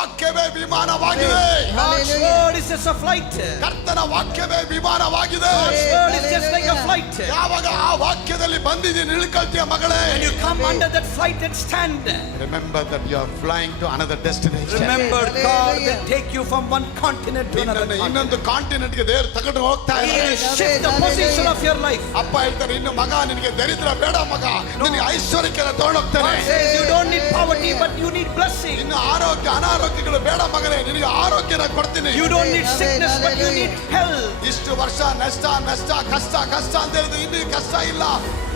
ವಾಕ್ಯವೇ ವಿಮಾನವಾಗಿದೆ. God's word is just a flight. ಕರ್ತನ ವಾಕ್ಯವೇ ವಿಮಾನವಾಗಿದೆ. God's word is just like a flight. ಯಾವಾಗ ಆ ವಾಕ್ಯದಲ್ಲಿ ಬಂದಿದ್ದೀನಿ ಇಳ್ಕೊಳ್ತೀಯ ಮಗಳೇ. When you come under that flight and stand, Remember that you are flying to another destination. remember God will take you from one continent to another continent. ಇನ್ನೊಂದು continent ಗೆ ದೇವರು ತಗೊಂಡು ಹೋಗ್ತಾ He ಇದ್ದಾರೆ. will shift the position of your life. ಅಪ್ಪ ಹೇಳ್ತಾರೆ, ಇನ್ನು ಮಗ ನಿನಗೆ ದರಿದ್ರ ಬೇಡ ಮಗ, ನಿನಗೆ ಐಶ್ವರ್ಯಕ್ಕೆ ತಗೊಂಡು ಹೋಗ್ತಾನೆ. God says you don't need poverty but you need blessing. ಇನ್ನು ಆರೋಗ್ಯ ಅನಾರೋಗ್ಯಗಳು ಬೇಡ ಮಗನೇ, ನಿನಗೆ ಆರೋಗ್ಯನ ಕೊಡ್ತೀನಿ. You don't need sickness but you need health. ಇಷ್ಟು ವರ್ಷ ನಷ್ಟ ನಷ್ಟ ಕಷ್ಟ ಕಷ್ಟ ಅಂತ ಹೇಳಿದ್ರೆ ಇನ್ನು ಕಷ್ಟ ಇಲ್ಲ,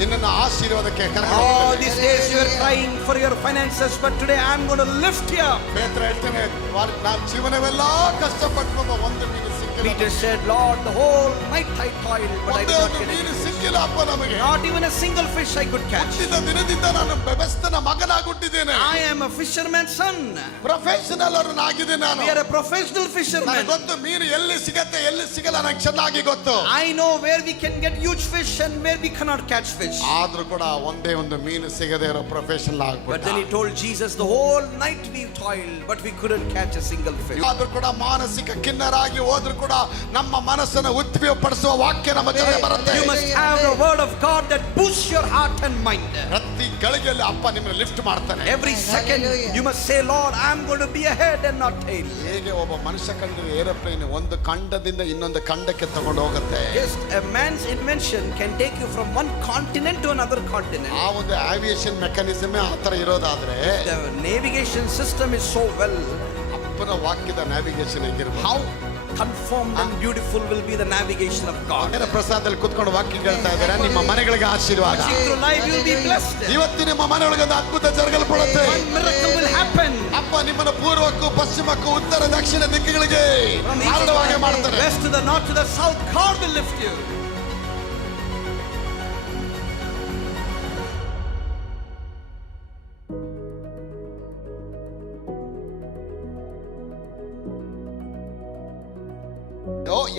ನಿನ್ನನ್ನು ಆಶೀರ್ವಾದಕ್ಕೆ ಕರ್ಕೊಂಡು All these days you are crying for your finances, but today I am going to lift you up. ಪೇತ್ರ ಹೇಳ್ತಾನೆ, ನಾನು ಜೀವನವೆಲ್ಲ ಕಷ್ಟಪಟ್ಟು ಒಂದು ಮೀನು ಸಿಕ್ಕಿಲ್ಲ. Peter said, Lord, the whole night I toiled, but I ಒಂದೇ did not ಒಂದು get ಮೀನು it. ಸಿಕ್ಕಿಲ್ಲ ಅಪ್ಪ ನಮಗೆ. Not even a single fish I could catch. ಹುಟ್ಟಿದ ದಿನದಿಂದ ನಾನು ಬೆಸ್ತನ ಮಗನಾಗುಟ್ಟಿದ್ದೇನೆ. I am a fisherman's son. Professional ಆಗಿದ್ದೇನೆ ನಾನು. We are a professional fisherman. ನನಗೆ ಗೊತ್ತು ಮೀನು ಎಲ್ಲಿ ಸಿಗತ್ತೆ ಎಲ್ಲಿ ಸಿಗಲ್ಲ, ನನಗೆ ಚೆನ್ನಾಗಿ ಗೊತ್ತು. I know where we can get huge fish and where we cannot catch fish. ಆದ್ರೂ ಕೂಡ ಒಂದೇ ಒಂದು ಮೀನು ಸಿಗದೇ ಇರೋ ಪ್ರೊಫೆಷನಲ್ But ಆಗ್ಬಿಟ್ಟ. then he told Jesus, the whole night we toiled, but we couldn't catch a single fish. ಆದ್ರೂ ಕೂಡ ಮಾನಸಿಕ ಕಿನ್ನರಾಗಿ ಹೋದ್ರೂ ಕೂಡ ನಮ್ಮ ಮನಸ್ಸನ್ನು ಉದ್ವೇಗಪಡಿಸುವ ವಾಕ್ಯ ನಮ್ಮ ಜೊತೆ ಬರುತ್ತೆ. You must have the word of God that boosts your heart and mind. ಪ್ರತಿ ಗಳಿಗೆಯಲ್ಲಿ ಅಪ್ಪ ನಿಮ್ಮನ್ನು ಲಿಫ್ಟ್ ಮಾಡ್ತಾನೆ. Every second you must say, Lord, I am going to be a head and not tail. ಹೇಗೆ ಒಬ್ಬ ಮನುಷ್ಯ ಕಂಡಿರೋ ಏರೋಪ್ಲೇನ್ ಒಂದು ಖಂಡದಿಂದ ಇನ್ನೊಂದು ಖಂಡಕ್ಕೆ ತಗೊಂಡು ಹೋಗುತ್ತೆ. Just a man's invention can take you from one continent to another continent. ಆ ಒಂದು ಆವಿಯೇಷನ್ ಮೆಕ್ಯಾನಿಸಮ್ ಆ ತರ ಇರೋದಾದ್ರೆ The navigation system is so well. ಅಪ್ಪನ ವಾಕ್ಯದ navigation ಹೆಂಗಿರ್ಬೋದು. How conformed and beautiful will be the navigation of God. ಅಪ್ಪನ ಪ್ರಸಾದದಲ್ಲಿ ಕೂತ್ಕೊಂಡು ವಾಕ್ಯ ಕೇಳ್ತಾ ಇದ್ದಾರೆ, ನಿಮ್ಮ ಮನೆಗಳಿಗೆ ಆಶೀರ್ವಾದ. Through life you will be blessed. ಇವತ್ತು ನಿಮ್ಮ ಮನೆಯೊಳಗೆ ಒಂದು ಅದ್ಭುತ ಜರುಗಲ್ಪಡುತ್ತೆ. One miracle will happen. ಅಪ್ಪ ನಿಮ್ಮನ್ನು ಪೂರ್ವಕ್ಕೂ ಪಶ್ಚಿಮಕ್ಕೂ ಉತ್ತರ ದಕ್ಷಿಣ ದಿಕ್ಕುಗಳಿಗೆ From east ಹರಡುವಾಗೆ to ಮಾಡ್ತಾರೆ. the west to the north to the south, God will lift you.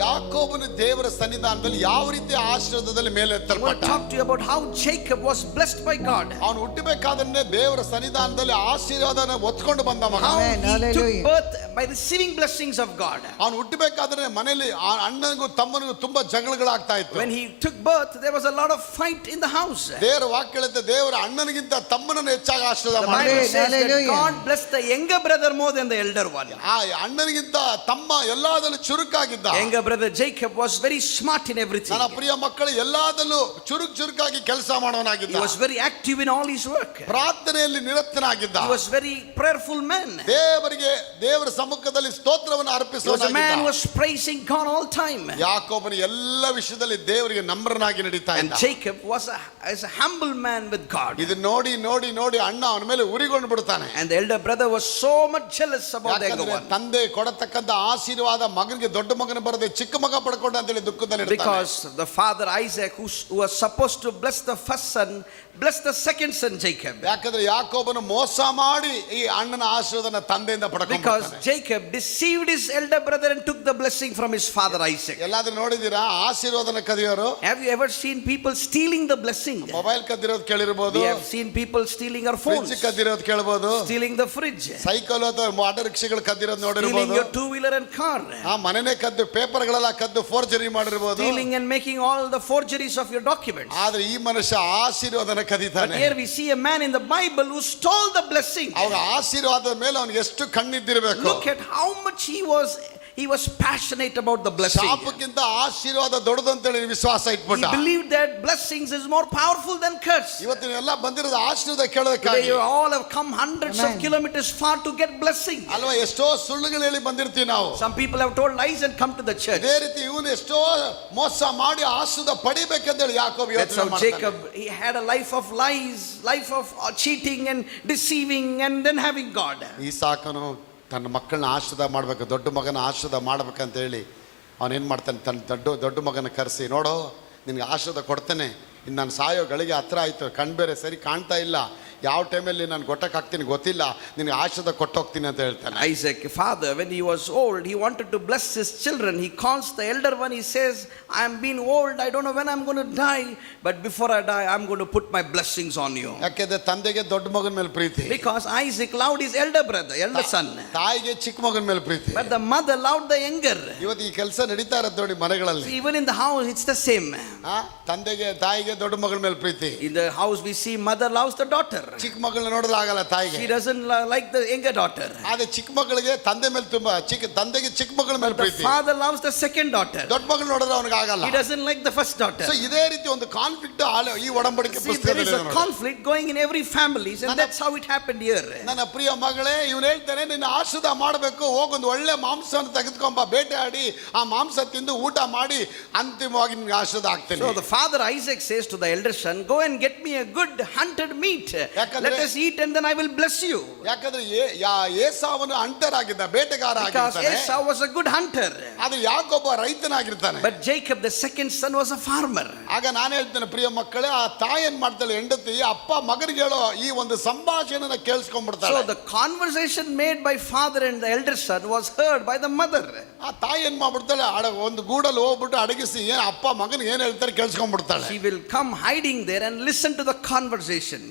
ಯಾಕೋಬನು ದೇವರ ಸನ್ನಿಧಾನದಲ್ಲಿ ಯಾವ ರೀತಿ ಆಶೀರ್ವಾದದಲ್ಲಿ ಮೇಲೆ I want ಎತ್ತಲ್ಪಟ್ಟ. to talk to you about how Jacob was blessed by God. ಅವನು ಹುಟ್ಟಬೇಕಾದ್ರೆ ದೇವರ ಸನ್ನಿಧಾನದಲ್ಲಿ ಆಶೀರ್ವಾದನ ಒತ್ಕೊಂಡು ಬಂದ ಮಗ. How Amen. he took Hallelujah. birth by receiving blessings of God. ಅವನು ಹುಟ್ಟಬೇಕಾದ್ರೆ ಮನೆಯಲ್ಲಿ ಅಣ್ಣನಿಗೂ ತಮ್ಮನಿಗೂ ತುಂಬಾ ಜಗಳಗಳಾಗ್ತಾ ಇತ್ತು. When he took birth, there was a lot of fight in the house. ದೇವರ ವಾಕ್ಯ ಹೇಳುತ್ತೆ, ದೇವರ ಅಣ್ಣನಿಗಿಂತ ತಮ್ಮನನ್ನು ಹೆಚ್ಚಾಗಿ ಆಶೀರ್ವಾದ The Bible ಮಾಡಿದ. says that Hallelujah. God blessed the younger brother more than the elder one. ಆ ಅಣ್ಣನಿಗಿಂತ ತಮ್ಮ ಎಲ್ಲದಲ್ಲೂ ಚುರುಕಾಗಿದ್ದ. Younger brother Jacob was very smart in everything. ನನ್ನ ಪ್ರಿಯ ಮಕ್ಕಳು ಎಲ್ಲದಲ್ಲೂ ಚುರುಕಾಗಿ ಕೆಲಸ ಮಾಡೋನಾಗಿದ್ದ. He was very active in all his work. ಪ್ರಾರ್ಥನೆಯಲ್ಲಿ ನಿರತನಾಗಿದ್ದ. He was very prayerful man. ದೇವರಿಗೆ ದೇವರ ಸಮ್ಮುಖದಲ್ಲಿ ಸ್ತೋತ್ರವನ್ನು He was a man who ಅರ್ಪಿಸುವನಾಗಿದ್ದ. was praising God all time. ಯಾಕೋಬನು ಎಲ್ಲ ವಿಷಯದಲ್ಲಿ ದೇವರಿಗೆ ನಮ್ರನಾಗಿ ನಡೀತಾ And ಇದ್ದ. Jacob was a humble man with God. ಇದು ನೋಡಿ ನೋಡಿ ನೋಡಿ ಅಣ್ಣ ಅವನ ಮೇಲೆ ಉರಿಗೊಂಡು ಬಿಡ್ತಾನೆ. And the elder brother was so much jealous about the younger ಯಾಕಂದ್ರೆ one. ತಂದೆ ಕೊಡತಕ್ಕಂತ ಆಶೀರ್ವಾದ ಮಗನಿಗೆ ದೊಡ್ಡ ಮಗನ ಬರದೆ ಚಿಕ್ಕ ಮಗ ಪಡ್ಕೊಂಡ ಅಂತ ಹೇಳಿ ದುಃಖದಲ್ಲಿ ಇರ್ತಾನೆ. Because the father Isaac, who was supposed to bless the first son, blessed the second son Jacob. ಯಾಕಂದ್ರೆ ಯಾಕೋಬನು ಮೋಸ ಮಾಡಿ ಈ ಅಣ್ಣನ ಆಶೀರ್ವಾದನ ತಂದೆಯಿಂದ Because ಪಡ್ಕೊಂಡ. Jacob deceived his elder brother and took the blessing from his father Isaac. ಎಲ್ಲಾದ್ರೂ ನೋಡಿದೀರಾ ಆಶೀರ್ವಾದನ ಕದಿಯೋರು? Have you ever seen people stealing the blessing? Mobile ಕದ್ದಿರೋದು ಕೇಳಿರ್ಬೋದು, We have seen people stealing our fridge phones, ಕದ್ದಿರೋದು ಕೇಳಬಹುದು, stealing the fridge, cycle ಅಥವಾ auto ರಿಕ್ಷಾಗಳು ಕದ್ದಿರೋದು stealing ನೋಡಿರ್ಬೋದು, your two-wheeler and car, ಆ ಮನೆನೇ ಕದ್ದು ಪೇಪರ್ಗಳೆಲ್ಲ ಕದ್ದು ಫೋರ್ಜರಿ ಮಾಡಿರ್ಬೋದು. stealing and making all the forgeries of your documents. ಆದ್ರೆ ಈ ಮನುಷ್ಯ ಆಶೀರ್ವಾದನ But ಕದೀತಾನೆ. here we see a man in the Bible who stole the blessing. ಅವಾಗ ಆಶೀರ್ವಾದದ ಮೇಲೆ ಅವನಿಗೆ ಎಷ್ಟು ಕಣ್ಣಿದ್ದಿರ್ಬೇಕು. Look at how much he was passionate about the blessing. ಶಾಪಕ್ಕಿಂತ ಆಶೀರ್ವಾದ ದೊಡ್ಡದು ಅಂತೇಳಿ ವಿಶ್ವಾಸ He ಇಟ್ಬಿಟ್ಟ. believed that blessings is more powerful than curse. ಇವತ್ತು ನೀವೆಲ್ಲ ಬಂದಿರೋದು ಆಶೀರ್ವಾದ Today ಕೇಳೋದಕ್ಕಾಗಿ you all have come hundreds of Amen. kilometers far to get blessing. ಅಲ್ವಾ? ಎಷ್ಟೋ ಸುಳ್ಳುಗಳು ಹೇಳಿ ಬಂದಿರ್ತೀವಿ ನಾವು. Some people have told lies and come to the church. ಇದೇ ರೀತಿ ಇವನು ಎಷ್ಟೋ ಮೋಸ ಮಾಡಿ ಆಶೀರ್ವಾದ ಪಡಿಬೇಕಂತೇಳಿ ಯಾಕೋಬ That's ಯೋಚನೆ how ಮಾಡ್ತಾನೆ. Jacob, he had a life of lies, life of cheating and deceiving and then having God. ಈಸಾಕನು ತನ್ನ ಮಕ್ಕಳನ್ನ ಆಶೀರ್ವಾದ ಮಾಡ್ಬೇಕು, ದೊಡ್ಡ ಮಗನ ಆಶೀರ್ವಾದ ಮಾಡ್ಬೇಕಂತ ಹೇಳಿ ಅವನೇನು ಮಾಡ್ತಾನೆ, ತನ್ನ ದೊಡ್ಡ ಮಗನ ಕರೆಸಿ, ನೋಡೋ ನಿನ್ಗೆ ಆಶೀರ್ವಾದ ಕೊಡ್ತೇನೆ, ಇನ್ನು ನಾನು ಸಾಯೋ ಗಳಿಗೆ ಹತ್ರ ಆಯ್ತು, ಕಣ್ ಬೇರೆ ಸರಿ ಕಾಣ್ತಾ ಇಲ್ಲ, ಯಾವ ಟೈಮಲ್ಲಿ ನಾನು ಕೊಟ್ಟಕ್ಕೆ ಹಾಕ್ತೀನಿ ಗೊತ್ತಿಲ್ಲ, ನಿನಗೆ ಆಶೀರ್ವಾದ ಕೊಟ್ಟೋಗ್ತೀನಿ ಅಂತ ಹೇಳ್ತಾನೆ. Isaac, father, when he was old, he wanted to bless his children. He calls the elder one, he says, I am being old, I don't know when I'm going to die, but before I die, I'm going to put my blessings on you. ಯಾಕೆಂದ್ರೆ ತಂದೆಗೆ ದೊಡ್ಡ ಮಗನ ಮೇಲೆ ಪ್ರೀತಿ, Because Isaac loved his elder brother, elder son. ತಾಯಿಗೆ ಚಿಕ್ಕ ಮಗನ ಮೇಲೆ ಪ್ರೀತಿ. But the mother loved the younger. ಇವತ್ತು ಈ ಕೆಲಸ ನಡೀತಾ ಇರತ್ತೆ ನೋಡಿ ಮನೆಗಳಲ್ಲಿ. Even in the house, it's the same. ತಂದೆಗೆ ತಾಯಿಗೆ ದೊಡ್ಡ ಮಗನ ಮೇಲೆ ಪ್ರೀತಿ. In the house, we see mother loves the daughter. ಚಿಕ್ಕ ಮಗಳನ್ನ ನೋಡಿದ್ರೆ ಆಗಲ್ಲ ತಾಯಿಗೆ. She doesn't like the younger daughter. ಆದ್ರೆ ಚಿಕ್ಕ ಮಗಳಿಗೆ ತಂದೆ ಮೇಲೆ ತುಂಬಾ ತಂದೆಗೆ ಚಿಕ್ಕ ಮಗಳ ಮೇಲೆ The Preethi. father loves the second daughter. ದೊಡ್ಡ ಮಗಳು ನೋಡಿದ್ರೆ ಅವನಿಗೆ ಆಗಲ್ಲ. He doesn't like the first daughter. So ಇದೇ ರೀತಿ ಒಂದು ಕಾನ್ಫ್ಲಿಕ್ಟ್ ಈ ಒಡಂಬಡಿಕೆ See, there is ಪುಸ್ತಕದಲ್ಲಿ a conflict going in every family, and that's how it happened here. ನನ್ನ ಪ್ರಿಯ ಮಗಳೇ, ಇವನು ಹೇಳ್ತಾನೆ ನಿನ್ನ ಆಶೀರ್ವಾದ ಮಾಡಬೇಕು, ಹೋಗೊಂದು ಒಳ್ಳೆ ಮಾಂಸವನ್ನು ತೆಗೆದುಕೊಂಬ, ಬೇಟೆ ಆಡಿ ಆ ಮಾಂಸ ತಿಂದು ಊಟ ಮಾಡಿ ಅಂತಿಮವಾಗಿ ನಿನ್ಗೆ ಆಶೀರ್ವಾದ ಆಗ್ತೇನೆ. So the father Isaac says to the elder son, go and get me a good hunted meat. Let us eat and then I will bless you. ಯಾಕಂದ್ರೆ ಏಸಾವನು ಅಂಟರಾಗಿದ್ದ, ಬೇಟೆಗಾರ Because ಆಗಿರ್ತಾನೆ. Esau was a good hunter. ಆದ್ರೆ ಯಾಕೊಬ್ಬ ರೈತನಾಗಿರ್ತಾನೆ. But Jacob, the second son, was a farmer. ಆಗ ನಾನು ಹೇಳ್ತೇನೆ ಪ್ರಿಯ ಮಕ್ಕಳೇ, ಆ ತಾಯಿ ಏನ್ ಮಾಡ್ತಾಳೆ, ಹೆಂಡತಿ ಅಪ್ಪ ಮಗನಿಗೆ ಹೇಳೋ ಈ ಒಂದು ಸಂಭಾಷಣೆನ ಕೇಳಿಸ್ಕೊಂಡ್ಬಿಡ್ತಾಳೆ. So the conversation made by father and the elder son was heard by the mother. ಆ ತಾಯಿ ಏನ್ ಮಾಡ್ಬಿಡ್ತಾಳೆ, ಒಂದು ಗೂಡಲ್ಲಿ ಹೋಗ್ಬಿಟ್ಟು ಅಡಗಿಸಿ ಏನ್ ಅಪ್ಪ ಮಗನಿಗೆ ಏನ್ ಹೇಳ್ತಾರೆ ಕೇಳಿಸ್ಕೊಂಡ್ಬಿಡ್ತಾಳೆ. She will come hiding there and listen to the conversation.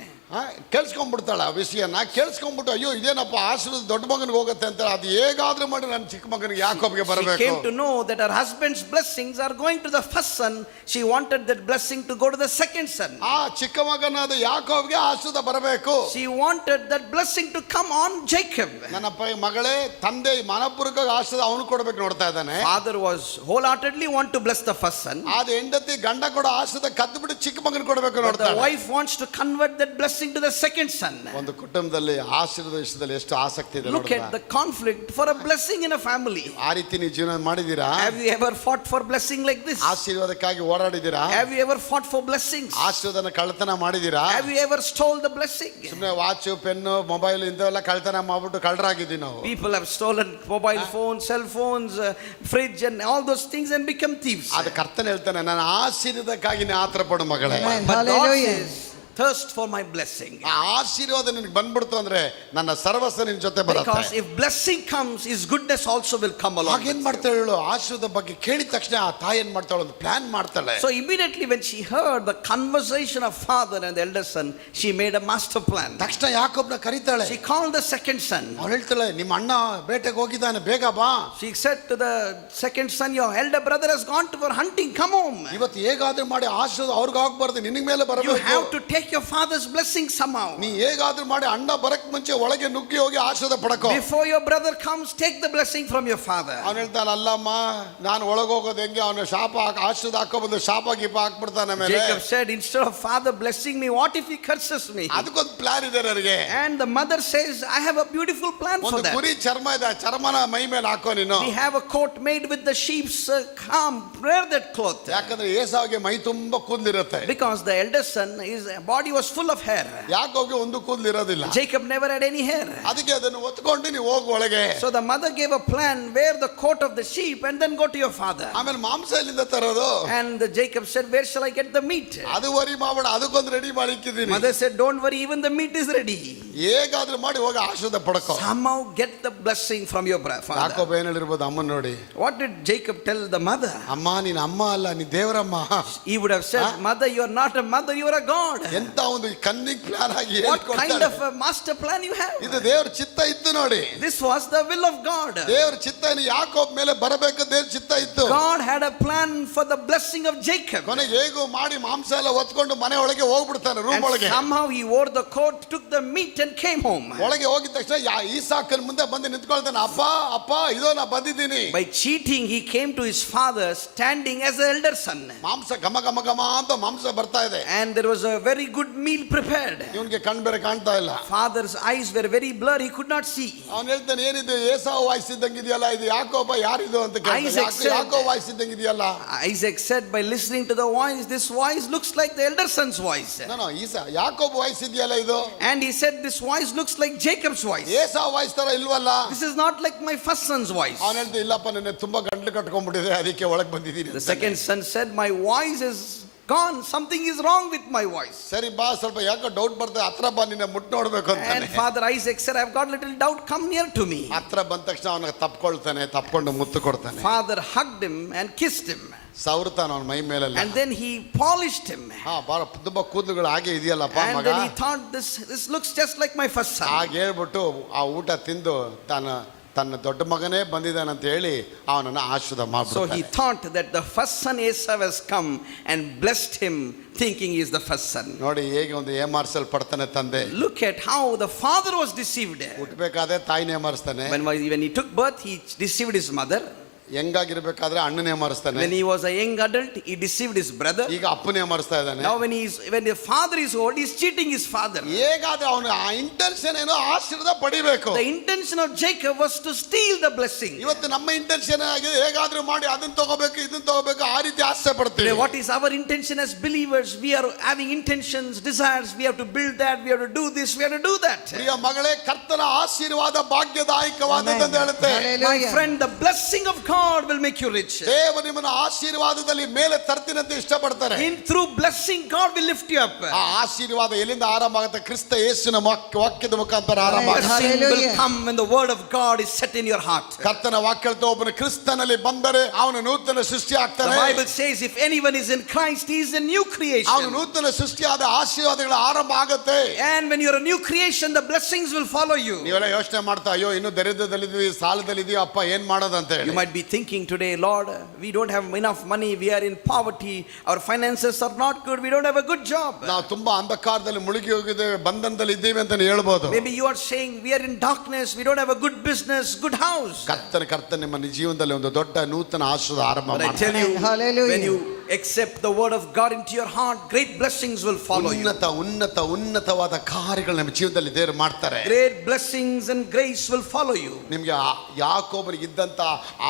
ಕೇಳಿಸ್ಕೊಂಡ್ಬಿಡ್ತಾಳೆ ಆ ವಿಷಯನ. ಕೇಳಿಸ್ಕೊಂಡ್ಬಿಟ್ಟು ಅಯ್ಯೋ ಇದೇನಪ್ಪ ಆಶೀರ್ವಾದ ದೊಡ್ಡ ಮಗನಿಗೆ ಹೋಗುತ್ತೆ ಅಂತ, ಅದು ಹೇಗಾದ್ರೂ ಮಾಡಿ ನನ್ನ ಚಿಕ್ಕ ಮಗನಿಗೆ ಯಾಕೋಬ್ಗೆ She ಬರಬೇಕು. came to know that her husband's blessings are going to the first son. She wanted that blessing to go to the second son. ಆ ಚಿಕ್ಕ ಮಗನಾದ ಯಾಕೋಬ್ಗೆ ಆಶೀರ್ವಾದ ಬರಬೇಕು. She wanted that blessing to come on Jacob. ನನ್ನ ಮಗಳೇ, ತಂದೆ ಮನಪೂರ್ವಕ ಆಶೀರ್ವಾದ ಅವನು ಕೊಡ್ಬೇಕು ನೋಡ್ತಾ ಇದ್ದಾನೆ. Father was wholeheartedly want to bless the first son. ಆದ ಹೆಂಡತಿ ಗಂಡ ಕೊಡೋ ಆಶೀರ್ವಾದ ಕದ್ದು ಬಿಟ್ಟು ಚಿಕ್ಕ ಮಗನಿಗೆ ಕೊಡಬೇಕು But the ನೋಡ್ತಾಳೆ. wife wants to convert that blessing to the second son. ಒಂದು ಕುಟುಂಬದಲ್ಲಿ ಆಶೀರ್ವಾದ ವಿಷಯದಲ್ಲಿ ಎಷ್ಟು ಆಸಕ್ತಿ ಇದೆ Look at the conflict for a blessing in a family. ಆ ರೀತಿ ನೀವು ಜೀವನ ಮಾಡಿದೀರಾ? Have you ever fought for blessing like this? ಆಶೀರ್ವಾದಕ್ಕಾಗಿ ಓಡಾಡಿದೀರಾ? Have you ever fought for blessings? ಆಶೀರ್ವಾದನ ಕಳ್ಳತನ ಮಾಡಿದೀರಾ? Have you ever stole the blessing? ಸುಮ್ಮನೆ ವಾಚು, ಪೆನ್ನು, ಮೊಬೈಲ್ ಇಂಥವೆಲ್ಲ ಕಳ್ಳತನ ಮಾಡ್ಬಿಟ್ಟು ಕಳ್ಳರಾಗಿದ್ದೀವಿ ನಾವು. People have stolen mobile phones, cell phones, fridge and all those things and become thieves. ಅದು ಕರ್ತನ ಹೇಳ್ತಾನೆ, ನನ್ನ ಆಶೀರ್ವಾದಕ್ಕಾಗಿ ನೀ ಆತರ ಪಡು ಮಗಳೇ. But God says, thirst for my blessing. ಆ ಆಶೀರ್ವಾದ ನಿನಗೆ ಬಂದ್ಬಿಡ್ತು ಅಂದ್ರೆ ನನ್ನ ಸರ್ವಸ್ವ ನಿನ್ನ ಜೊತೆ ಬರುತ್ತೆ. Because if blessing comes, his goodness also will come along. ಹಾಗೇನ್ ಮಾಡ್ತಾಳೆ ಹೇಳು, ಆಶೀರ್ವಾದ ಬಗ್ಗೆ ಕೇಳಿದ ತಕ್ಷಣ ಆ ತಾಯಿ ಏನ್ ಮಾಡ್ತಾಳೆ, ಒಂದು ಪ್ಲಾನ್ ಮಾಡ್ತಾಳೆ. So immediately when she heard the conversation of father and the elder son, she made a master plan. ತಕ್ಷಣ ಯಾಕೋಬ್ನ ಕರೀತಾಳೆ. She called the second son. ಅವಳು ಹೇಳ್ತಾಳೆ, ನಿಮ್ಮ ಅಣ್ಣ ಬೇಟೆಗೆ ಹೋಗಿದ್ದಾನೆ, ಬೇಗ ಬಾ. She said to the second son, your elder brother has gone for hunting, come home. ಇವತ್ತು ಹೇಗಾದ್ರೂ ಮಾಡಿ ಆಶೀರ್ವಾದ ಅವ್ರಿಗೆ ಆಗ್ಬಾರ್ದು, ನಿನಗೆ ಮೇಲೆ You ಬರಬೇಕು. have to take your father's blessing somehow. ನೀ ಹೇಗಾದ್ರೂ ಮಾಡಿ ಅಣ್ಣ ಬರಕ್ ಮುಂಚೆ ಒಳಗೆ ನುಗ್ಗಿ ಹೋಗಿ ಆಶೀರ್ವಾದ ಪಡಕೋ. Before your brother comes, take the blessing from your father. ಅವನು ಹೇಳ್ತಾನೆ, ಅಲ್ಲಮ್ಮ ನಾನು ಒಳಗೆ ಹೋಗೋದು ಹೆಂಗೆ, ಅವನು ಶಾಪ ಆಶೀರ್ವಾದ ಹಾಕೋ ಬಂದು ಶಾಪ ಗೀಪ ಹಾಕ್ಬಿಡ್ತಾನೆ ಮೇಲೆ. Jacob said, instead of father blessing me, what if he curses me? ಅದಕ್ಕೊಂದು ಪ್ಲಾನ್ ಇದೆ ನನಗೆ. And the mother says, I have a beautiful plan for ಒಂದು that. ಕುರಿ ಚರ್ಮ ಇದೆ, ಚರ್ಮನ ಮೈ ಮೇಲೆ ಹಾಕೋ ನೀನು. We have a coat made with the sheep's wear that cloth. ಯಾಕಂದ್ರೆ ಏಸಾವಿಗೆ ಮೈ ತುಂಬಾ ಕೂದಲಿರುತ್ತೆ. Because the elder son, his body was full of hair. ಯಾಕೋಬ್ಗೆ ಒಂದು ಕೂದಲು ಇರೋದಿಲ್ಲ. Jacob never had any hair. ಅದಕ್ಕೆ ಅದನ್ನು ಒತ್ಕೊಂಡು ನೀವು ಹೋಗು ಒಳಗೆ. So the mother gave a plan, wear the coat of the sheep and then go to your father. ಆಮೇಲೆ ಮಾಂಸ ಎಲ್ಲಿಂದ ತರೋದು? And Jacob said, where shall I get the meat? ಅದು ವರಿ ಮಾಡಬೇಡ, ಅದಕ್ಕೊಂದು ready ಮಾಡಿಕ್ಕಿದ್ದೀನಿ. Mother said, don't worry, even the meat is ready. ಹೇಗಾದ್ರೂ ಮಾಡಿ ಹೋಗಿ ಆಶೀರ್ವಾದ ಪಡ್ಕೋ. Somehow get the blessing from your father. ಯಾಕೋಬ ಏನ್ ಹೇಳಿರ್ಬೋದು ಅಮ್ಮನ್ ನೋಡಿ. What did Jacob tell the mother? ಅಮ್ಮ ನೀನ್ ಅಮ್ಮ ಅಲ್ಲ, ನೀ Devaramma. He would have said, mother, you are not a mother, you are a God. ಎಂತ ಒಂದು ಕನ್ನಿಂಗ್ ಪ್ಲಾನ್ ಆಗಿ What kind of a master plan you have? ಇದು ದೇವರ ಚಿತ್ತ ಇತ್ತು ನೋಡಿ. This was the will of God. ದೇವರ ಚಿತ್ತ ಯಾಕೋಬ ಮೇಲೆ ಬರಬೇಕು, ದೇವರ ಚಿತ್ತ ಇತ್ತು. God had a plan for the blessing of Jacob. ಕೊನೆಗೆ ಹೇಗೂ ಮಾಡಿ ಮಾಂಸ ಎಲ್ಲ ಒತ್ಕೊಂಡು ಮನೆ ಒಳಗೆ ಹೋಗ್ಬಿಡ್ತಾನೆ, ರೂಮ್ ಒಳಗೆ. Somehow he wore the coat, took the meat and came home. ಒಳಗೆ ಹೋಗಿದ ತಕ್ಷಣ ಈಸಾಕನ ಮುಂದೆ ಬಂದು ನಿಂತ್ಕೊಳ್ತಾನೆ. ಅಪ್ಪ ಅಪ್ಪ ಇದೋ ನಾ ಬಂದಿದ್ದೀನಿ. By cheating he came to his father standing as the elder son. ಮಾಂಸ ಘಮ ಘಮ ಘಮ ಅಂತ ಮಾಂಸ ಬರ್ತಾ ಇದೆ. And there was a very good meal prepared. ಇವನಿಗೆ ಕಣ್ ಬೇರೆ ಕಾಣ್ತಾ ಇಲ್ಲ. Father's eyes were very blurry, he could not see. ಅವನು ಹೇಳ್ತಾನೆ, ಏನಿದು ಏಸಾವ್ ವಾಯ್ಸ್ ಇದ್ದಂಗಿದೆಯಲ್ಲ, ಇದು ಯಾಕೋಬ ಯಾರಿದು ಅಂತ ಕೇಳ್ತಾನೆ. ಯಾಕೋಬ voice ಇದ್ದಂಗಿದೆಯಲ್ಲ. Isaac said, by listening to the voice, this voice looks like the elder son's voice. ನಾನು ಯಾಕೋಬ ವಾಯ್ಸ್ ಇದೆಯಲ್ಲ ಇದು. And he said, this voice looks like Jacob's voice. Esau voice ತರ ಇಲ್ವಲ್ಲ. This is not like my first son's voice. ಅವನು ಹೇಳ್ತಾ, ಇಲ್ಲಪ್ಪ, ನೆನ್ನೆ ತುಂಬಾ ಗಂಟಲು ಕಟ್ಕೊಂಡ್ಬಿಟ್ಟಿದೆ, ಅದಕ್ಕೆ ಒಳಗೆ ಬಂದಿದ್ದೀನಿ. The second son said, my voice is gone. Something is wrong with my voice. ಸರಿ ಬಾ, ಸ್ವಲ್ಪ ಯಾಕೋ ಡೌಟ್ ಬರ್ತದೆ, ಹತ್ರ ಬಾ, ನಿನ್ನ ಮುಟ್ ನೋಡ್ಬೇಕು And ಅಂತಾನೆ. Father Isaac said, I've got little doubt, come near to me. ಹತ್ರ ಬಂದ ತಕ್ಷಣ ಅವನಿಗೆ ತಪ್ಕೊಂಡು ಮುತ್ತು ಕೊಡ್ತಾನೆ. Father hugged him and kissed him. ಸವರ್ತಾನ ಅವನ ಮೈ ಮೇಲೆಲ್ಲ. And then he polished him. ಹಾ, ಬಹಳ ತುಂಬಾ ಕೂದಲುಗಳು ಹಾಗೆ ಇದೆಯಲ್ಲಪ್ಪ And ಮಗ. then he thought, this looks just like my first son. ಹಾಗೆ ಹೇಳ್ಬಿಟ್ಟು ಆ ಊಟ ತಿಂದು ತನ್ನ ದೊಡ್ಡ ಮಗನೇ ಬಂದಿದ್ದಾನಂತ ಹೇಳಿ ಅವನನ್ನ ಆಶೀರ್ವಾದ So he ಮಾಡ್ಬಿಡ್ತಾನೆ. thought that the first son Esau has come and blessed him, thinking he is the first son. ನೋಡಿ ಹೇಗೆ ಒಂದು ಏಮಾರಿಸಲ್ಪಡ್ತಾನೆ ತಂದೆ. Look at how the father was deceived. ಹುಟ್ಟಬೇಕಾದ್ರೆ ತಾಯಿನೇ ಏಮಾರಿಸ್ತಾನೆ. When he took birth, he deceived his mother. ಹೆಂಗಾಗಿರ್ಬೇಕಾದ್ರೆ ಅಣ್ಣನೇ ಏಮಾರಿಸ್ತಾನೆ. When he was a young adult, he deceived his brother. ಈಗ ಅಪ್ಪನೇ ಏಮಾರಿಸ್ತಾ ಇದ್ದಾನೆ. Now when the father is old, he is cheating his father. ಹೇಗಾದ್ರೆ ಅವನು ಆ intention ಏನೋ ಆಶೀರ್ವಾದ ಪಡಿಬೇಕು. The intention of Jacob was to steal the blessing. ಇವತ್ತು ನಮ್ಮ ಇಂಟೆನ್ಷನ್ ಆಗಿದೆ, ಹೇಗಾದ್ರೂ ಮಾಡಿ ಅದನ್ನ ತಗೋಬೇಕು ಇದನ್ನ ತಗೋಬೇಕು, ಆ ರೀತಿ ಆಸೆ Today, ಪಡ್ತೀವಿ. what is our intention as believers? We are having intentions, desires. We have to build that. We have to do this. We have to do that. ಪ್ರಿಯ ಮಗಳೇ, ಕರ್ತನ ಆಶೀರ್ವಾದ ಭಾಗ್ಯದಾಯಕವಾದದ್ದು ಹೇಳುತ್ತೆ. My friend, the blessing of God will make you rich. ದೇವರು ನಿಮ್ಮನ್ನು ಆಶೀರ್ವಾದದಲ್ಲಿ ಮೇಲೆ ತರ್ತೀನಂತ ಇಷ್ಟಪಡ್ತಾರೆ. Through blessing, God will lift you up. ಆ ಆಶೀರ್ವಾದ ಎಲ್ಲಿಂದ ಆರಂಭ ಆಗುತ್ತೆ? ಕ್ರಿಸ್ತ ಯೇಸುವಿನ ವಾಕ್ಯದ ಮುಖಾಂತರ ಆರಂಭ ಆಗುತ್ತೆ. Blessing will come when the word of God is set in your heart. ಕರ್ತನ ವಾಕ್ಯ ಹೇಳ್ತಾ ಒಬ್ಬನು ಕ್ರಿಸ್ತನಲ್ಲಿ ಬಂದರೆ ಅವನು ನೂತನ ಸೃಷ್ಟಿ The ಆಗ್ತಾನೆ. Bible says if anyone is in Christ, he is a new ಅವನು creation. ನೂತನ ಸೃಷ್ಟಿಯಾದ ಆಶೀರ್ವಾದಗಳ ಆರಂಭ ಆಗುತ್ತೆ. And when you're a new creation, the blessings will follow you. ನೀವೆಲ್ಲ ಯೋಚನೆ ಮಾಡ್ತಾ, ಅಯ್ಯೋ ಇನ್ನು ದರಿದ್ರದಲ್ಲಿದ್ದೀವಿ, ಸಾಲದಲ್ಲಿದ್ದೀವಿ, ಅಪ್ಪ ಏನ್ ಮಾಡೋದಂತ You ಹೇಳಿ. might be thinking today, Lord, we don't have enough money, we are in poverty, our finances are not good, we don't have a good job. ನಾವು ತುಂಬಾ ಅಂಧಕಾರದಲ್ಲಿ ಮುಳುಗಿ ಹೋಗಿದ್ದೇವೆ, ಬಂಧನದಲ್ಲಿ ಇದ್ದೀವಿ ಅಂತ ಹೇಳ್ಬೋದು. Maybe you are saying we are in darkness, we don't have a good business, good house. ಕರ್ತನ ನಿಮ್ಮ ಜೀವನದಲ್ಲಿ ಒಂದು ದೊಡ್ಡ ನೂತನ ಆಶೀರ್ವಾದ ಆರಂಭ But I ಮಾಡ್ತಾನೆ. tell you, Hallelujah. when you accept the word of God into your heart, great blessings will follow you. ಉನ್ನತವಾದ ಕಾರ್ಯಗಳು ನಮ್ಮ ಜೀವನದಲ್ಲಿ ದೇವರು ಮಾಡ್ತಾರೆ. Great blessings and grace will follow you. ನಿಮ್ಗೆ ಯಾಕೋಬನಿಗೆ ಇದ್ದಂತ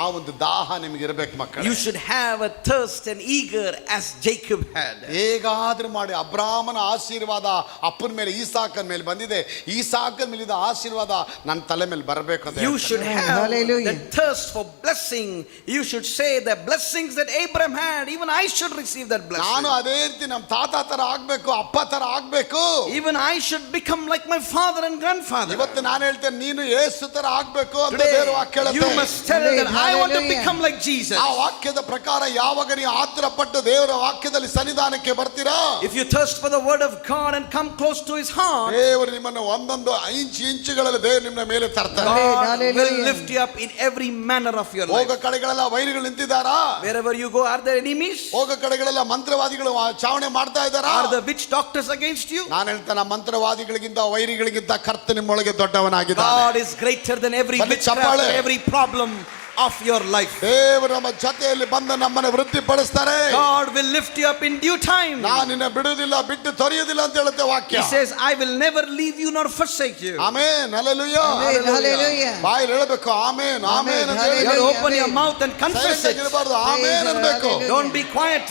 ಆ ಒಂದು ದಾಹ ನಿಮ್ಗೆ ಇರಬೇಕು ಮಕ್ಕಳೇ. You should have a thirst and eager as Jacob had. ಹೇಗಾದ್ರೂ ಮಾಡಿ ಅಬ್ರಾಮನ ಆಶೀರ್ವಾದ ಅಪ್ಪನ ಮೇಲೆ ಈಸಾಕನ ಮೇಲೆ ಬಂದಿದೆ, ಈಸಾಕನ ಮೇಲಿದ್ದ ಆಶೀರ್ವಾದ ನನ್ನ ತಲೆ ಮೇಲೆ ಬರಬೇಕು ಅಂತ You should have Hallelujah. that thirst for blessing. You should say the blessings that Abraham had, even I should receive that blessing. ನಾನು ಅದೇ ರೀತಿ ನಮ್ಮ ತಾತ ತರ ಆಗ್ಬೇಕು, ಅಪ್ಪ ತರ ಆಗ್ಬೇಕು. Even I should become like my father and grandfather. ಇವತ್ತು ನಾನು ಹೇಳ್ತೇನೆ, ನೀನು ಯೇಸು ತರ ಆಗ್ಬೇಕು ಅಂತ Today, ದೇವರು ವಾಕ್ಯ you ಹೇಳುತ್ತೆ. must tell that I want to Hallelujah. become like Jesus. ಆ ವಾಕ್ಯದ ಪ್ರಕಾರ ಯಾವಾಗ ನೀವು ಆತುರ ಪಟ್ಟು ದೇವರ ವಾಕ್ಯದಲ್ಲಿ ಸನ್ನಿಧಾನಕ್ಕೆ ಬರ್ತೀರಾ, If you thirst for the word of God and come close to his heart, ದೇವರು ನಿಮ್ಮನ್ನು ಒಂದೊಂದು ಇಂಚುಗಳಲ್ಲಿ ದೇವರು ನಿಮ್ಮ ಮೇಲೆ ತರ್ತಾರೆ. God will Hallelujah. lift you up in every manner of your ಹೋಗೋ life. ಕಡೆಗಳೆಲ್ಲ ವೈರಿಗಳು ನಿಂತಿದ್ದಾರಾ? Wherever you go, are there enemies? ಹೋಗೋ ಕಡೆಗಳೆಲ್ಲ ಮಂತ್ರವಾದಿಗಳು ಚಾವಣೆ ಮಾಡ್ತಾ ಇದ್ದಾರಾ? Are the witch doctors against you? ನಾನು ಹೇಳ್ತೇನೆ, ಮಂತ್ರವಾದಿಗಳಿಗಿಂತ ವೈರಿಗಳಿಗಿಂತ ಕರ್ತ ನಿಮ್ಮೊಳಗೆ ದೊಡ್ಡವನಾಗಿದ್ದಾನೆ. God is greater than every ಬನ್ನಿ witchcraft, ಚಪ್ಪಾಳೆ. every problem of your life. ದೇವರು ನಮ್ಮ ಜೊತೆಯಲ್ಲಿ ಬಂದು ನಮ್ಮನ್ನು ವೃದ್ಧಿಪಡಿಸ್ತಾರೆ. God will lift you up in due time. ನಾನು ನಿನ್ನ ಬಿಡುವುದಿಲ್ಲ, ಬಿಟ್ಟು ತೊರೆಯುವುದಿಲ್ಲ ಅಂತ ಹೇಳುತ್ತೆ ವಾಕ್ಯ. He says, I will never leave you nor forsake you. Amen, hallelujah. Amen, hallelujah. ಬಾಯಲ್ಲಿ ಹೇಳಬೇಕು ಆಮೆನ್, ಆಮೆನ್ ಅಂತ Amen, You ಹೇಳಿ. have to open Amen. your mouth and confess silent it. ಆಗಿರಬಾರ್ದು, ಆಮೆನ್ ಅನ್ಬೇಕು. Hallelujah. Don't be quiet.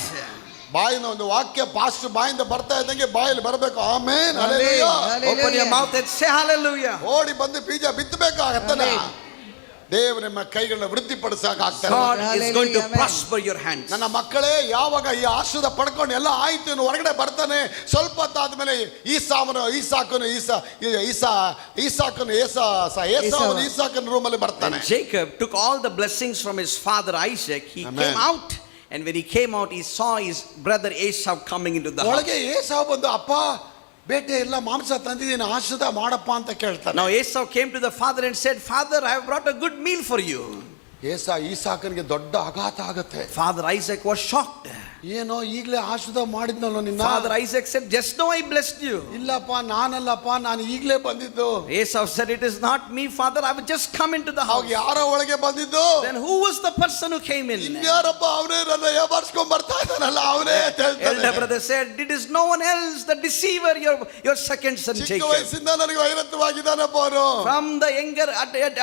ಬಾಯಿನ ಒಂದು ವಾಕ್ಯ ಪಾಸ್ಟ್ ಬಾಯಿಂದ ಬರ್ತಾ ಇದ್ದಂಗೆ ಬಾಯಲ್ಲಿ ಬರಬೇಕು, amen, hallelujah. Hallelujah. Open your mouth and say hallelujah. ಓಡಿ ಬಂದು ಬೀಜ ಬಿತ್ತಬೇಕಾಗತ್ತಲ್ಲ. Amen. ದೇವರು ನಿಮ್ಮ ಕೈಗಳನ್ನ ವೃದ್ಧಿಪಡಿಸಕ್ಕಾಗ್ತಾರೆ. God is Hallelujah, going to amen. prosper your hands. ನನ್ನ ಮಕ್ಕಳೇ, ಯಾವಾಗ ಈ ಆಶೀರ್ವಾದ ಪಡ್ಕೊಂಡು ಎಲ್ಲ ಆಯ್ತು ಇನ್ನು ಹೊರಗಡೆ ಬರ್ತಾನೆ, ಸ್ವಲ್ಪ ಹೊತ್ತಾದ್ಮೇಲೆ ಈಸಾಕನ ರೂಮಲ್ಲಿ ಬರ್ತಾನೆ. And Jacob took all the blessings from his father Isaac. He Amen. came out, and when he came out, he saw his brother Esau coming into the house. ಒಳಗೆ ಏಸಾವ್ ಬಂದು, ಅಪ್ಪ ಬೇಟೆ ಎಲ್ಲ ಮಾಂಸ ತಂದಿದ್ದೀನಿ, ಆಶೀರ್ವಾದ ಮಾಡಪ್ಪ ಅಂತ ಕೇಳ್ತಾನೆ. Now Esau came to the father and said, Father, I have brought a good meal for you. ಈಸಾಕನಿಗೆ ದೊಡ್ಡ ಆಘಾತ ಆಗತ್ತೆ. Father Isaac was shocked. ಏನೋ ಈಗಲೇ ಆಶೀರ್ವಾದ ಮಾಡಿದ್ನಲ್ಲ ನಿನ್ನ. Father Isaac said, just now I blessed you. ಇಲ್ಲಪ್ಪ, ನಾನಲ್ಲಪ್ಪ, ನಾನು ಈಗಲೇ ಬಂದಿದ್ದು. Esau said, it is not me, Father, I have just come into the house. ಅವಾಗ ಯಾರೋ ಒಳಗೆ ಬಂದಿದ್ದು? Then who was the person who came in? ಇನ್ಯಾರಪ್ಪ, ಅವನೇ ನನ್ನ ಏಮಾರಿಸ್ಕೊಂಡ್ ಬರ್ತಾ ಇದ್ದಾನಲ್ಲ, ಅವನೇ ಅಂತ ಹೇಳ್ತಾನೆ. Elder brother said, it is no one else, the deceiver, your second son ಚಿಕ್ಕ Jacob. ವಯಸ್ಸಿಂದ ನನಗೆ ವೈರತ್ವವಾಗಿದ್ದಾನಪ್ಪ ಅವನು. From the younger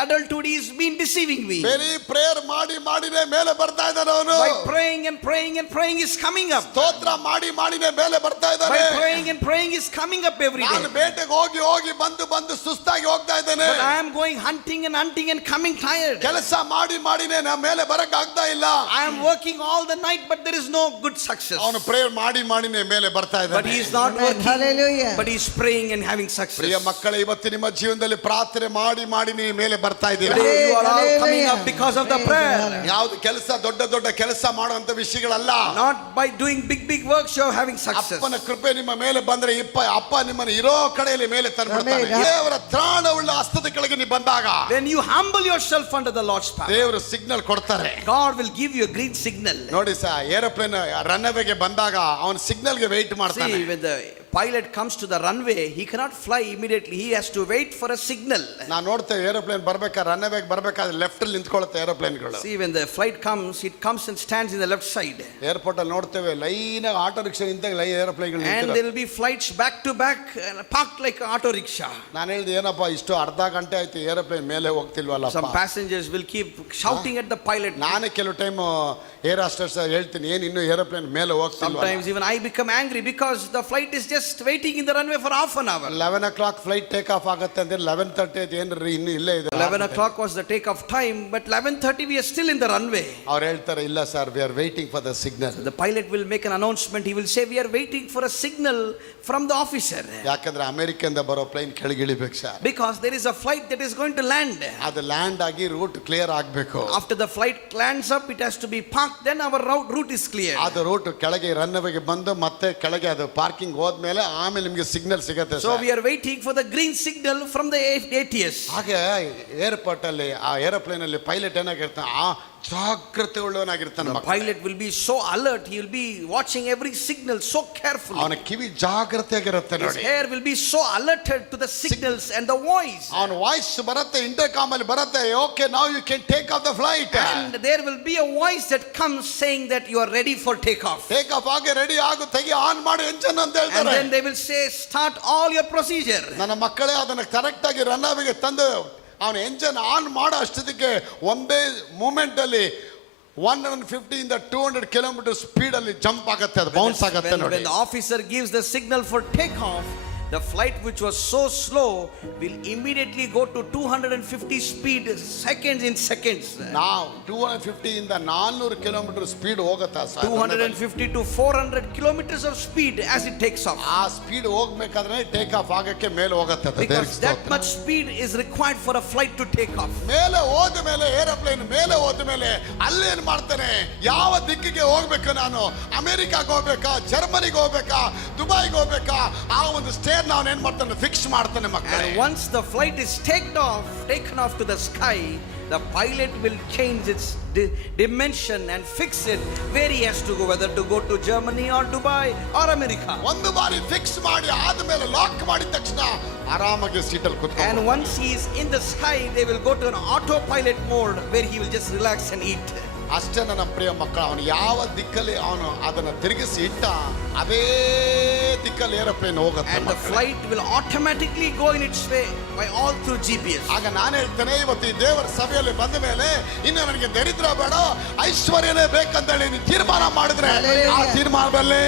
adulthood, he's been deceiving me. ಬೇರೆ ಪ್ರೇಯರ್ ಮಾಡಿನೇ ಮೇಲೆ ಬರ್ತಾ ಇದ್ದಾನೆ ಅವನು. By praying and praying and praying, he is coming up. ಸ್ತೋತ್ರ ಮಾಡಿ ಮಾಡಿನೇ ಮೇಲೆ ಬರ್ತಾ By ಇದ್ದಾನೆ. praying and praying is coming up every day. ನಾನು ಬೇಟೆಗೆ ಹೋಗಿ ಹೋಗಿ ಬಂದು ಸುಸ್ತಾಗಿ ಹೋಗ್ತಾ ಇದ್ದೇನೆ. But I am going hunting and coming tired. ಕೆಲಸ ಮಾಡಿ ಮಾಡಿನೇ ನಾ ಮೇಲೆ ಬರಕ್ ಆಗ್ತಾ ಇಲ್ಲ. I am working all the night, but there is no good success. ಅವನು ಪ್ರೇಯರ್ ಮಾಡಿ ಮಾಡಿನೇ ಮೇಲೆ ಬರ್ತಾ But ಇದ್ದಾನೆ. he is not working. Hallelujah. But he is praying and having success. ಪ್ರಿಯ ಮಕ್ಕಳೇ, ಇವತ್ತು ನಿಮ್ಮ ಜೀವನದಲ್ಲಿ ಪ್ರಾರ್ಥನೆ ಮಾಡಿ ನೀವು ಮೇಲೆ ಬರ್ತಾ ಇದ್ದೀರಾ. Today you are all Hallelujah. coming up because of the prayer. ಯಾವ್ದು ಕೆಲಸ ದೊಡ್ಡ ಕೆಲಸ ಮಾಡುವಂತ ವಿಷಯಗಳಲ್ಲ. Not by doing big works you are having success. ಅಪ್ಪನ ಕೃಪೆ ನಿಮ್ಮ ಮೇಲೆ ಬಂದ್ರೆ ಅಪ್ಪ ನಿಮ್ಮನ್ನು ಇರೋ ಕಡೆಯಲ್ಲಿ ಮೇಲೆ ತಂದ್ಬಿಡ್ತಾನೆ. Amen. ದೇವರ ತ್ರಾಣವುಳ್ಳ ಹಸ್ತದ ಕೆಳಗೆ ನೀವು ಬಂದಾಗ When you humble yourself under the Lord's power, ದೇವರು ಸಿಗ್ನಲ್ ಕೊಡ್ತಾರೆ. God will give you a green signal. ನೋಡಿ ಏರೋಪ್ಲೇನ್ ರನ್ ಅವೇಗೆ ಬಂದಾಗ ಅವನ ಸಿಗ್ನಲ್ ಗೆ ವೇಟ್ ಮಾಡ್ತಾನೆ. See, when the pilot comes to the runway, he cannot fly immediately. He has to wait for a signal. ನಾವು ನೋಡ್ತೇವೆ aeroplane ಬರ್ಬೇಕಾದ್ರೆ run ಅವೇಗೆ ಬರ್ಬೇಕಾದ್ರೆ left ಅಲ್ಲಿ ನಿಂತ್ಕೊಳ್ಳುತ್ತೆ ಏರೋಪ್ಲೇನ್ಗಳು. See, when the flight comes, it comes and stands in the left side. Airport ಅಲ್ಲಿ ನೋಡ್ತೇವೆ line auto rickshaw ನಿಂತಾಗ line ಏರೋಪ್ಲೇನ್ಗಳು And ನಿಂತಿರುತ್ತೆ. there will be flights back to back parked like auto rickshaw. ನಾನು ಹೇಳಿದೆ ಏನಪ್ಪ ಇಷ್ಟು ಅರ್ಧ ಗಂಟೆ ಆಯ್ತು ಏರೋಪ್ಲೇನ್ ಮೇಲೆ Some ಹೋಗ್ತಿಲ್ವಲ್ಲಪ್ಪ. passengers will keep shouting at the pilot. ನಾನು ಕೆಲವು ಟೈಮ್ ಏರ್ ಹಾಸ್ಟೆಸ್ ಹೇಳ್ತೀನಿ ಏನು ಇನ್ನು ಏರೋಪ್ಲೇನ್ ಮೇಲೆ ಹೋಗ್ತಿಲ್ವಾ. Sometimes even I become angry because the flight is just waiting in the runway for half an hour. 11 o'clock flight take off ಆಗುತ್ತೆ ಅಂದ್ರೆ 11:30 ಏನ್ರಿ ಇನ್ನು ಇಲ್ಲೇ ಇದೆ. 11 o'clock was the take-off time, but 11:30 we are still in the runway. ಅವ್ರು ಹೇಳ್ತಾರೆ ಇಲ್ಲ sir we are waiting for the signal. The pilot will make an announcement. He will say, we are waiting for a signal from the officer. ಯಾಕಂದ್ರೆ ಅಮೆರಿಕದಿಂದ ಬರೋ plane ಕೆಳಗಿಳಿಬೇಕು sir. Because there is a flight that is going to land. ಅದು land ಆಗಿ root clear ಆಗಬೇಕು. After the flight lands up, it has to be parked. Then our route is clear. ಅದು root ಕೆಳಗೆ run ಅವೇಗೆ ಬಂದು ಮತ್ತೆ ಕೆಳಗೆ ಅದು parking ಹೋದ್ಮೇಲೆ ಆಮೇಲೆ ನಿಮಗೆ ಸಿಗ್ನಲ್ ಸಿಗುತ್ತೆ So sir. we are waiting for the green signal from the ATS. ಹಾಗೆ ಏರ್ಪೋರ್ಟ್ ಅಲ್ಲಿ ಆ ಏರೋಪ್ಲೇನ್ ಅಲ್ಲಿ ಪೈಲಟ್ ಏನಾಗಿರ್ತಾನೆ ಆ ಜಾಗ್ರತೆ ಉಳ್ಳವನಾಗಿರ್ತಾನೆ. The pilot will be so alert. He will be watching every signal so carefully. ಅವನ ಕಿವಿ ಜಾಗ್ರತೆಯಾಗಿರುತ್ತೆ His ನೋಡಿ. hair will be so alerted to the signals and the voice. ಅವನ voice ಬರುತ್ತೆ ಇಂಟರ್ಕಾಮ್ ಅಲ್ಲಿ ಬರುತ್ತೆ. Okay now you can take off the flight. And there will be a voice that comes saying that you are ready for takeoff. Take off ಆಗಿ ready ಆಗು ತೆಗಿ on ಮಾಡಿ engine ಅಂತ And ಹೇಳ್ತಾರೆ. then they will say, start all your procedure. ನನ್ನ ಮಕ್ಕಳೇ ಅದನ್ನ correct ಆಗಿ ರನ್ ಅವೇಗೆ ತಂದು ಅವನ ಎಂಜಿನ್ ಆನ್ ಮಾಡೋ ಅಷ್ಟೊತ್ತಿಗೆ ಒಂದೇ ಮೂಮೆಂಟ್ ಅಲ್ಲಿ 150 ಇಂದ 200 ಕಿಲೋಮೀಟರ್ ಸ್ಪೀಡ್ ಅಲ್ಲಿ ಜಂಪ್ ಆಗುತ್ತೆ, ಅದು ಬೌನ್ಸ್ ಆಗುತ್ತೆ When ನೋಡಿ. the officer gives the signal for takeoff, the flight which was so slow will immediately go to 250 speed in seconds. ನಾವು 250 ಇಂದ 400 ಕಿಲೋಮೀಟರ್ ಸ್ಪೀಡ್ ಹೋಗುತ್ತಾ sir. 250 to 400 kilometers of speed as it takes off. ಆ speed ಹೋಗ್ಬೇಕಾದ್ರೆ take off ಆಗಕ್ಕೆ ಮೇಲೆ ಹೋಗುತ್ತೆ ಅದು. Because that much speed is required for a flight to take off. ಮೇಲೆ ಹೋದ ಮೇಲೆ ಏರೋಪ್ಲೇನ್ ಮೇಲೆ ಹೋದ ಮೇಲೆ ಅಲ್ಲೇನ್ ಮಾಡ್ತಾನೆ, ಯಾವ ದಿಕ್ಕಿಗೆ ಹೋಗ್ಬೇಕು ನಾನು, ಅಮೆರಿಕಾಗೆ ಹೋಗ್ಬೇಕಾ, ಜರ್ಮನಿಗೆ ಹೋಗ್ಬೇಕಾ, ದುಬೈಗೆ ಹೋಗ್ಬೇಕಾ, ಆ ಒಂದು ಸ್ಟೇಟ್ ನಾನು ಏನ್ ಮಾಡ್ತಾನೆ ಫಿಕ್ಸ್ ಮಾಡ್ತಾನೆ ಮಕ್ಕಳೇ. And once the flight is taken off to the sky, the pilot will change its dimension and fix it where he has to go, whether to go to Germany or Dubai or America. ಒಂದು ಬಾರಿ fix ಮಾಡಿ ಆದ್ಮೇಲೆ lock ಮಾಡಿದ ತಕ್ಷಣ ಆರಾಮಾಗಿ ಸೀಟಲ್ಲಿ ಕೂತ್ಕೊಂಡು. And once he is in the sky, they will go to an autopilot mode where he will just relax and eat. ಅಷ್ಟೇ ನನ್ನ ಪ್ರಿಯ ಮಕ್ಕಳು, ಅವನು ಯಾವ ದಿಕ್ಕಲ್ಲಿ ಅವನು ಅದನ್ನ ತಿರುಗಿಸಿ ಇಟ್ಟ ಅದೇ ದಿಕ್ಕಲ್ಲಿ ಏರೋಪ್ಲೇನ್ ಹೋಗುತ್ತೆ. And the flight will automatically go in its way by all through GPS. ಆಗ ನಾನು ಹೇಳ್ತೇನೆ, ಇವತ್ತು ಈ ದೇವರ ಸಭೆಯಲ್ಲಿ ಬಂದ ಮೇಲೆ ಇನ್ನು ನನಗೆ ದರಿದ್ರ ಬೇಡ ಐಶ್ವರ್ಯನೇ ಬೇಕಂತೇಳಿ ನೀನು ತೀರ್ಮಾನ ಮಾಡಿದ್ರೆ ಆ ತೀರ್ಮಾನದಲ್ಲೇ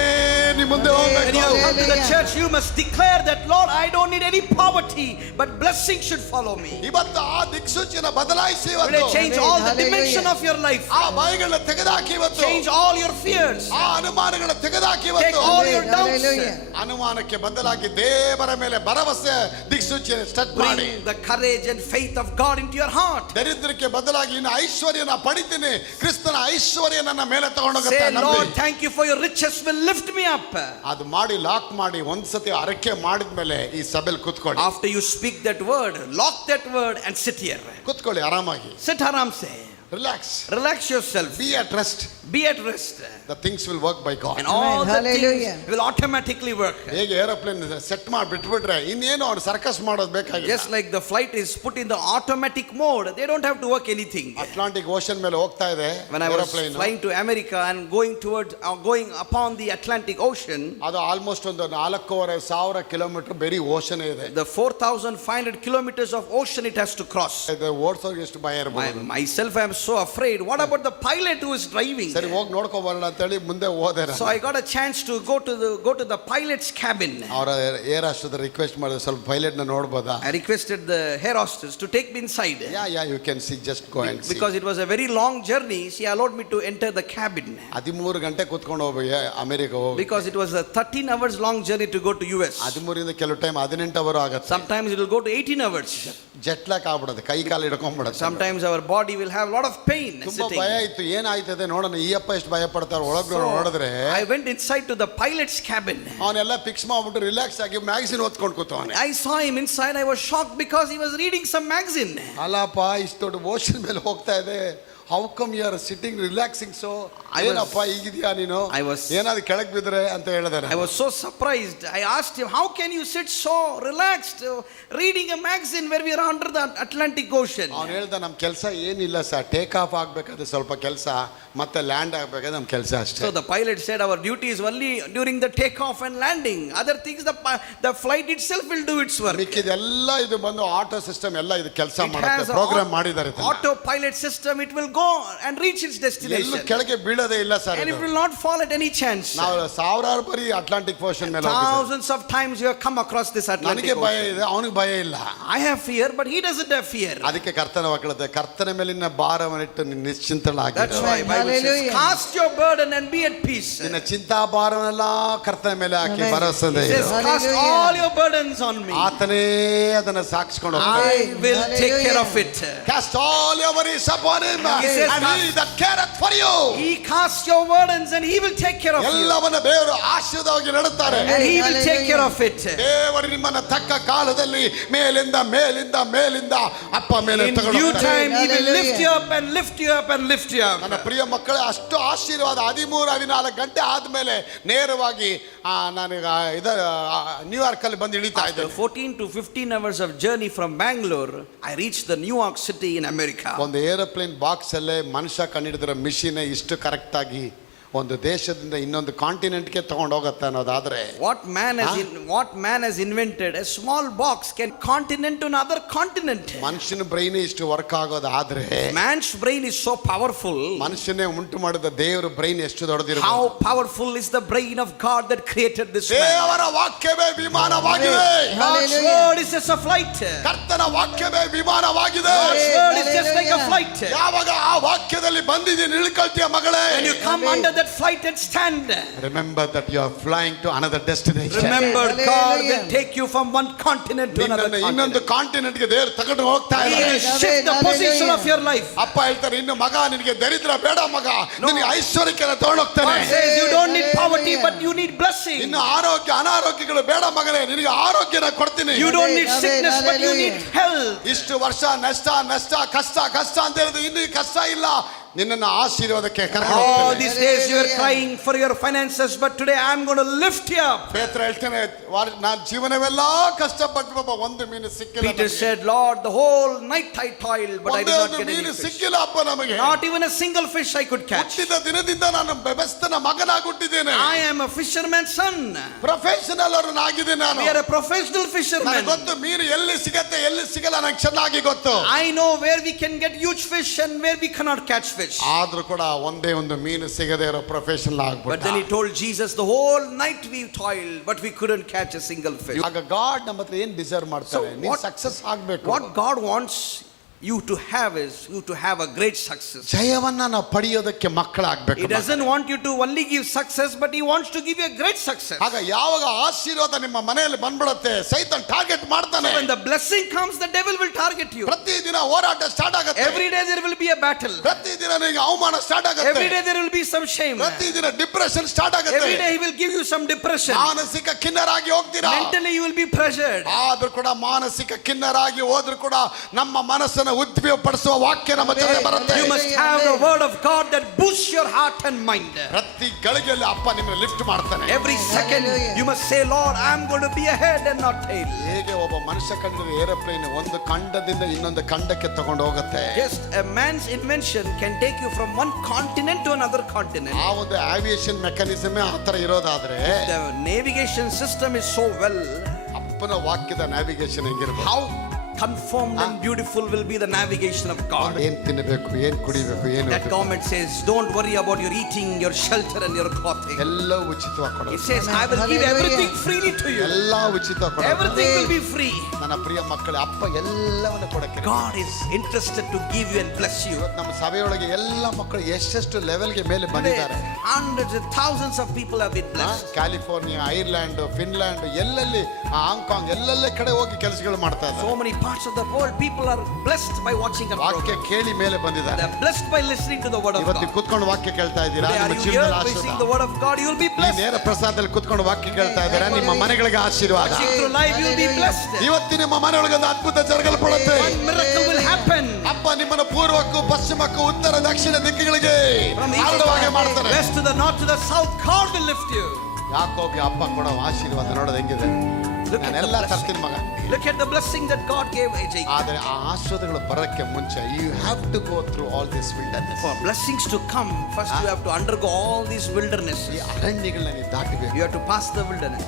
ನೀ ಮುಂದೆ When you ಹೋಗ್ಬೇಕು. come to the church, you must declare that, Lord, I don't need any poverty, but blessing should follow me. ಇವತ್ತು ಆ ದಿಕ್ಸೂಚಿನ ಬದಲಾಯಿಸಿ Today, ಇವತ್ತು change all the Hallelujah. dimension of your life. ಆ ಭಯಗಳನ್ನ ತೆಗೆದಾಕಿ ಇವತ್ತು Change all your fears. ಆ ಅನುಮಾನಗಳನ್ನ ತೆಗೆದಾಕಿ Take ಇವತ್ತು all your doubts. Hallelujah. ಅನುಮಾನಕ್ಕೆ ಬದಲಾಗಿ ದೇವರ ಮೇಲೆ ಭರವಸೆ ದಿಕ್ಸೂಚಿ ಸ್ಟಾರ್ಟ್ ಮಾಡಿ. Bring the courage and faith of God into your heart. ದರಿದ್ರಕ್ಕೆ ಬದಲಾಗಿ ಇನ್ನು ಐಶ್ವರ್ಯನ ಪಡಿತೀನಿ, ಕ್ರಿಸ್ತನ ಐಶ್ವರ್ಯ ನನ್ನ ಮೇಲೆ Say, ತಗೊಂಡೋಗುತ್ತೆ. Lord, thank you for your riches will lift me up. ಅದು ಮಾಡಿ ಲಾಕ್ ಮಾಡಿ ಒಂದ್ಸತಿ ಅರಕೆ ಮಾಡಿದ್ಮೇಲೆ ಈ ಸಭೆಯಲ್ಲಿ ಕೂತ್ಕೊಳ್ಳಿ. After you speak that word, lock that word and sit here. ಕೂತ್ಕೊಳ್ಳಿ ಆರಾಮಾಗಿ. Sit aram se. Relax. Relax yourself. Be at rest. Be at rest. The things will work by God. And all the Hallelujah. things will automatically work. ಹೇಗೆ aeroplane set ಮಾಡಿ ಬಿಟ್ಬಿಟ್ರೆ ಇನ್ನೇನು ಅವ್ರು circus ಮಾಡೋದು ಬೇಕಾಗಿಲ್ಲ. Just like the flight is put in the automatic mode, they don't have to work anything. Atlantic ocean ಮೇಲೆ ಹೋಗ್ತಾ ಇದೆ When I was aeroplane. flying to America and going upon the Atlantic Ocean, ಅದು almost ಒಂದು 4,500 kilometre ಬರೀ ocean ಇದೆ. the 4,500 kilometers of ocean it has to cross. ಇದು ಓಡಿಸೋರಿಗೆ ಎಷ್ಟು ಭಯ ಇರಬಹುದು. Myself, I am so afraid. What about the pilot who is driving? ಸರಿ ಹೋಗಿ ನೋಡ್ಕೊಬರೋಣ ಅಂತೇಳಿ ಮುಂದೆ ಹೋದೆ So I got a chance to go to the pilot's cabin. ಅವರ ಏರ್ ಅಷ್ಟದ ರಿಕ್ವೆಸ್ಟ್ ಮಾಡಿದ್ರೆ ಸ್ವಲ್ಪ ಪೈಲಟ್ ನ ನೋಡ್ಬೋದಾ? I requested the air hostess to take me inside. Yeah you can see, just go and see. Because it was a very long journey, she allowed me to enter the cabin. 13 ಗಂಟೆ ಕೂತ್ಕೊಂಡು ಹೋಗ್ಬೇಕು America ಹೋಗಿ. Because it was a 13 hours long journey to go to US. 13 ಇಂದ ಕೆಲವು time 18 hour ಆಗುತ್ತೆ. Sometimes it will go to 18 hours. Jet lac ಆಗ್ಬಿಡುತ್ತೆ, ಕೈ ಕಾಲು ಹಿಡ್ಕೊಂಡ್ಬಿಡುತ್ತೆ. Sometimes our body will have a lot of pain ತುಂಬಾ sitting. ಭಯ ಇತ್ತು, ಏನಾಯ್ತದೆ ನೋಡೋಣ, ಈ ಅಪ್ಪ ಎಷ್ಟು ಭಯ ಪಡ್ತಾರೆ ಒಳಗೆ ನೋಡಿದ್ರೆ. I went inside to the pilot's cabin. ಅವನೆಲ್ಲ ಫಿಕ್ಸ್ ಮಾಡ್ಬಿಟ್ಟು ರಿಲ್ಯಾಕ್ಸ್ ಆಗಿ ಮ್ಯಾಗಝಿನ್ ಓದ್ಕೊಂಡು ಕೂತವನೆ. I saw him inside. I was shocked because he was reading some magazine. ಅಲ್ಲಪ್ಪ ಇಷ್ಟು ದೊಡ್ಡ ಓಷನ್ ಮೇಲೆ ಹೋಗ್ತಾ ಇದೆ, how come you are sitting relaxing so? ಏನಪ್ಪ ಹೀಗಿದ್ಯಾ ನೀನು? ಏನಾದ್ರು ಕೆಳಗೆ ಬಿದ್ರೆ ಅಂತ ಹೇಳಿದೆ. I was so surprised. I asked him, how can you sit so relaxed reading a magazine where we are under the Atlantic Ocean? ಅವ್ನು ಹೇಳ್ದ, ನಮ್ಮ ಕೆಲಸ ಏನಿಲ್ಲ ಸರ್, ಟೇಕ್ ಆಫ್ ಆಗ್ಬೇಕಾದ್ರೆ ಸ್ವಲ್ಪ ಕೆಲಸ, ಮತ್ತೆ ಲ್ಯಾಂಡ್ ಆಗ್ಬೇಕಾದ್ರೆ ನಮ್ಮ ಕೆಲಸ ಅಷ್ಟೇ. So the pilot said our duty is only during the takeoff and landing. Other things the flight itself will do its work. ಮಿಕ್ಕಿದೆಲ್ಲ ಇದು ಬಂದು ಆಟೋ ಸಿಸ್ಟಮ್ ಎಲ್ಲ ಇದು ಕೆಲಸ ಮಾಡುತ್ತೆ, ಪ್ರೋಗ್ರಾಮ್ ಮಾಡಿದ್ದಾರೆ. Auto pilot system, it will go and reach its destination. ಎಲ್ಲೂ ಕೆಳಗೆ ಬೀಳೋದೇ ಇಲ್ಲ sir. And it will not fall at any chance. ನಾವು ಸಾವಿರಾರು ಬರಿ ಅಟ್ಲಾಂಟಿಕ್ ಓಷನ್ ಮೇಲೆ thousands of times you have come across this Atlantic ನನಗೆ ಭಯ Ocean. ಇದೆ, ಅವನಿಗೆ ಭಯ ಇಲ್ಲ. I have fear, but he doesn't have fear. ಅದಕ್ಕೆ ಕರ್ತನ ವಾಕ್ಯದ ಕರ್ತನ ಮೇಲಿನ ಭಾರವನ್ನಿಟ್ಟು ನಿಶ್ಚಿಂತಳಾಗಿ. That's why Bible says, cast your burden and be at peace. ನಿನ್ನ ಚಿಂತಾ ಭಾರವನ್ನೆಲ್ಲ ಕರ್ತನ ಮೇಲೆ ಹಾಕಿ ಭರವಸೆ He says, cast all your burdens on me. ಆತನೇ ಅದನ್ನ ಸಾಕ್ಷಿಕೊಂಡು ಹೋಗ್ತಾನೆ. I will take care of it. Cast all your worries upon him, He says, and he that careth for you. He casts your burdens and he will take care of you. ಎಲ್ಲವನ್ನ ದೇವರು ಆಶೀರ್ವಾದವಾಗಿ ನಡೆಸ್ತಾರೆ. And he will take care of it. ದೇವರು ನಿಮ್ಮನ್ನ ತಕ್ಕ ಕಾಲದಲ್ಲಿ ಮೇಲಿಂದ ಮೇಲಿಂದ ಮೇಲಿಂದ ಅಪ್ಪ ಮೇಲೆ In ತಗೊಂಡು due ಹೋಗ್ತಾರೆ. time he will lift you up and lift you up and lift you up. ನನ್ನ ಪ್ರಿಯ ಮಕ್ಕಳೇ, ಅಷ್ಟು ಆಶೀರ್ವಾದ 13-14 ಗಂಟೆ ಆದ್ಮೇಲೆ ನೇರವಾಗಿ ನಾನೀಗ ನ್ಯೂಯಾರ್ಕ್ ಅಲ್ಲಿ ಬಂದು ಇಳಿತಾ After ಇದ್ದೆ. 14 to 15 hours of journey from Bangalore, I reached the New York City in America. ಒಂದು ಏರೋಪ್ಲೇನ್ ಬಾಕ್ಸ್ ಅಲ್ಲೇ ಮನುಷ್ಯ ಕಂಡಿಡಿದ್ರ ಮಿಷಿನ್ ಇಷ್ಟು ಕರೆಕ್ಟ್ ಆಗಿ ಒಂದು ದೇಶದಿಂದ ಇನ್ನೊಂದು ಕಾಂಟಿನೆಂಟ್ಗೆ ತಗೊಂಡು ಹೋಗುತ್ತೆ ಅನ್ನೋದಾದ್ರೆ, what man has invented, a small box can continent to another continent. ಮನುಷ್ಯನ ಬ್ರೈನ್ ಇಷ್ಟು work ಆಗೋದಾದ್ರೆ, Man's brain is so powerful. ಮನುಷ್ಯನೇ ಉಂಟು ಮಾಡಿದ ದೇವರ ಬ್ರೈನ್ ಎಷ್ಟು ದೊಡ್ಡದಿರುತ್ತೆ. How powerful is the brain of God that created this man. ದೇವರ ವಾಕ್ಯವೇ ವಿಮಾನವಾಗಿದೆ. God's word is just a flight. ಕರ್ತನ ವಾಕ್ಯವೇ ವಿಮಾನವಾಗಿದೆ. God's word is just like a flight. ಯಾವಾಗ ಆ ವಾಕ್ಯದಲ್ಲಿ ಬಂದಿದ್ದೀನಿ ಇಳ್ಕೊಳ್ತೀಯ ಮಗಳೇ, When you come under that flight and stand, remember that you are flying to another destination. remember God will take you from one continent to another ನಿನ್ನನ್ನು ಇನ್ನೊಂದು continent. Continent ಗೆ ದೇವರು ತಗೊಂಡು ಹೋಗ್ತಾ He ಇದ್ದಾರೆ. will shift the position of your life. ಅಪ್ಪ ಹೇಳ್ತಾರೆ, ಇನ್ನು ಮಗ ನಿನಗೆ ದರಿದ್ರ ಬೇಡ ಮಗ, ನಿನಗೆ ಐಶ್ವರ್ಯಕ್ಕೆ ತಗೊಂಡು ಹೋಗ್ತಾನೆ. God says you don't need poverty but you need blessing. ಇನ್ನು ಆರೋಗ್ಯ ಅನಾರೋಗ್ಯಗಳು ಬೇಡ ಮಗನೇ, ನಿನಗೆ ಆರೋಗ್ಯನ ಕೊಡ್ತೀನಿ. You don't need sickness but you need health. ಇಷ್ಟು ವರ್ಷ ನಷ್ಟ ನಷ್ಟ ಕಷ್ಟ ಕಷ್ಟ ಅಂತ ಹೇಳಿದ್ರೆ ಇನ್ನು ಕಷ್ಟ ಇಲ್ಲ, ನಿನ್ನನ್ನು ಆಶೀರ್ವಾದಕ್ಕೆ ಕರ್ಕೊಂಡು All ಹೋಗ್ತಾನೆ. these days you are crying for your finances, but today I am going to lift you up. ಪೇತ್ರ ಹೇಳ್ತಾನೆ, ನಾನು ಜೀವನವೆಲ್ಲ ಕಷ್ಟಪಟ್ಟು ಬಾಬಾ, ಒಂದು ಮೀನು ಸಿಕ್ಕಿಲ್ಲ. Peter said, Lord, the whole night I toiled, but I did not get any ಮೀನು fish. ಸಿಕ್ಕಿಲ್ಲ ಅಪ್ಪ ನಮಗೆ. Not even a single fish I could catch. ಹುಟ್ಟಿದ ದಿನದಿಂದ ನಾನು ಬೆಬಸ್ತನ ಮಗನಾಗಿ ಹುಟ್ಟಿದ್ದೇನೆ. I am a fisherman's son. Professional ಆಗಿದ್ದೇನೆ ನಾನು. We are a professional fisherman. ನನಗೆ ಗೊತ್ತು ಮೀನು ಎಲ್ಲಿ ಸಿಗತ್ತೆ ಎಲ್ಲಿ ಸಿಗಲ್ಲ, ನಂಗೆ ಚೆನ್ನಾಗಿ ಗೊತ್ತು. I know where we can get huge fish and where we cannot catch fish. ಆದ್ರೂ ಕೂಡ ಒಂದೇ ಒಂದು ಮೀನು ಸಿಗದೇ ಇರೋ ಪ್ರೊಫೆಷನಲ್ ಆಗ್ಬಿಟ್ಟ. But then he told Jesus, the whole night we toiled, but we couldn't catch a single fish. ಆಗ god ನಮ್ಮ ಹತ್ರ ಏನ್ ಡಿಸರ್ವ್ ಮಾಡ್ತಾರೆ, So ನೀನು what- ಸಕ್ಸಸ್ ಆಗ್ಬೇಕು. What God wants you to have is you to have a great success. ಜಯವನ್ನ ನಾವು ಪಡೆಯೋದಕ್ಕೆ ಮಕ್ಕಳಾಗಬೇಕು. He doesn't want you to only give success, but he wants to give you a great success. ಆಗ ಯಾವಾಗ ಆಶೀರ್ವಾದ ನಿಮ್ಮ ಮನೆಯಲ್ಲಿ ಬಂದ್ಬಿಡುತ್ತೆ, ಸೈತಾನ್ target ಮಾಡ್ತಾನೆ. When the blessing comes, the devil will target you. ಪ್ರತಿದಿನ ಹೋರಾಟ ಸ್ಟಾರ್ಟ್ ಆಗುತ್ತೆ. Every day there will be a battle. ಪ್ರತಿದಿನ ನಿಮಗೆ ಅವಮಾನ ಸ್ಟಾರ್ಟ್ ಆಗುತ್ತೆ. Every day there will be some shame. ಪ್ರತಿದಿನ ಡಿಪ್ರೆಷನ್ ಸ್ಟಾರ್ಟ್ ಆಗುತ್ತೆ. Every day he will give you some depression. ಮಾನಸಿಕ ಖಿನ್ನರಾಗಿ ಹೋಗ್ತೀರಾ. Mentally you will be pressured. ಆದ್ರೂ ಕೂಡ ಮಾನಸಿಕ ಖಿನ್ನರಾಗಿ ಹೋದ್ರೂ ಕೂಡ ನಮ್ಮ ಮನಸ್ಸನ್ನು ಉದ್ವೇಗಪಡಿಸುವ ವಾಕ್ಯ ನಮ್ಮ ಜೊತೆ ಬರುತ್ತೆ. You must have the word of God that boosts your heart and mind. ಪ್ರತಿ ಗಳಿಗೆಯಲ್ಲಿ ಅಪ್ಪ ನಿಮ್ಮನ್ನು ಲಿಫ್ಟ್ ಮಾಡ್ತಾನೆ. Every second you must say, Lord, I am going to be ahead and not tail. ಹೇಗೆ ಒಬ್ಬ ಮನುಷ್ಯ ಕಂಡಿರೋ ಏರೋಪ್ಲೇನ್ ಒಂದು ಖಂಡದಿಂದ ಇನ್ನೊಂದು ಖಂಡಕ್ಕೆ ತಗೊಂಡು ಹೋಗುತ್ತೆ. Just a man's invention can take you from one continent to another continent. ಆ ಒಂದು ಆವಿಯೇಷನ್ ಮೆಕ್ಯಾನಿಸಮ್ ಆ ತರ ಇರೋದಾದ್ರೆ, The navigation system is so well. ಅಪ್ಪನ ವಾಕ್ಯದ navigation ಹೆಂಗಿರ್ಬೋದು. How conformed and beautiful will be the navigation of God. ಏನ್ ತಿನ್ನಬೇಕು, ಏನ್ ಕುಡಿಬೇಕು, ಏನು That government says, don't worry about your eating, your shelter and your clothing. ಎಲ್ಲ ಉಚಿತವಾಗಿ ಕೊಡೋದು. It says, I will give everything freely to you. ಎಲ್ಲ ಉಚಿತವಾಗಿ ಕೊಡೋದು. Everything will be free. ನನ್ನ ಪ್ರಿಯ ಮಕ್ಕಳೇ, ಅಪ್ಪ ಎಲ್ಲವನ್ನ ಕೊಡಕ್ಕೆ God is interested to give you and bless you. ಇವತ್ತು ನಮ್ಮ ಸಭೆಯೊಳಗೆ ಎಲ್ಲ ಮಕ್ಕಳು ಎಷ್ಟೆಷ್ಟು ಲೆವೆಲ್ಗೆ ಮೇಲೆ ಬಂದಿದ್ದಾರೆ. Hundreds and thousands of people have been blessed. California, Ireland, Finland, ಎಲ್ಲೆಲ್ಲಿ ಹಾಂಗ್ಕಾಂಗ್ ಎಲ್ಲೆಲ್ಲ ಕಡೆ ಹೋಗಿ ಕೆಲಸಗಳು ಮಾಡ್ತಾ ಇದ್ದಾರೆ. So many parts of the world, people are blessed by watching our ವಾಕ್ಯ program. ಕೇಳಿ ಮೇಲೆ ಬಂದಿದ್ದಾರೆ. They are blessed by listening to the word of ಇವತ್ತು God. ಕೂತ್ಕೊಂಡು ವಾಕ್ಯ ಕೇಳ್ತಾ ಇದ್ದೀರಾ, Today, are ನಿಮ್ಮ you here ಜೀವನದಲ್ಲಿ listening ಆಶೀರ್ವಾದ. to the word of God? You will be ಈ blessed. ನೇರ ಪ್ರಸಾದದಲ್ಲಿ ಕೂತ್ಕೊಂಡು ವಾಕ್ಯ ಕೇಳ್ತಾ ಇದ್ದೀರಾ, ನಿಮ್ಮ ಮನೆಗಳಿಗೆ ಆಶೀರ್ವಾದ. Watching through live, you will be blessed. ಇವತ್ತು ನಿಮ್ಮ ಮನೆಯೊಳಗೆ ಒಂದು ಅದ್ಭುತ ಜರಗಲ್ಪಡುತ್ತೆ. One miracle will happen. ಅಪ್ಪ ನಿಮ್ಮನ್ನು ಪೂರ್ವಕ್ಕೂ ಪಶ್ಚಿಮಕ್ಕೂ ಉತ್ತರ ದಕ್ಷಿಣ ದಿಕ್ಕುಗಳಿಗೆ From east to ಹರಡುವಾಗೆ the ಮಾಡ್ತಾರೆ. west to the north to the south, God will lift you. ಯಾಕೋಬ್ಗೆ ಅಪ್ಪ ಕೊಡೋ ಆಶೀರ್ವಾದ ನೋಡೋದು ಹೆಂಗಿದೆ. Look at ನಾನೆಲ್ಲ the ತರ್ತೀನಿ ಮಗ. Look at the blessing that God gave Jacob. ಆದರೆ ಆ ಆಶೀರ್ವಾದಗಳು ಬರಕ್ಕೆ ಮುಂಚೆ you have to go through all this wilderness. For blessings to come, first you have to undergo all these wildernesses. ಈ ಅರಣ್ಯಗಳನ್ನ ನೀವು ದಾಟಬೇಕು. You have to pass the wilderness.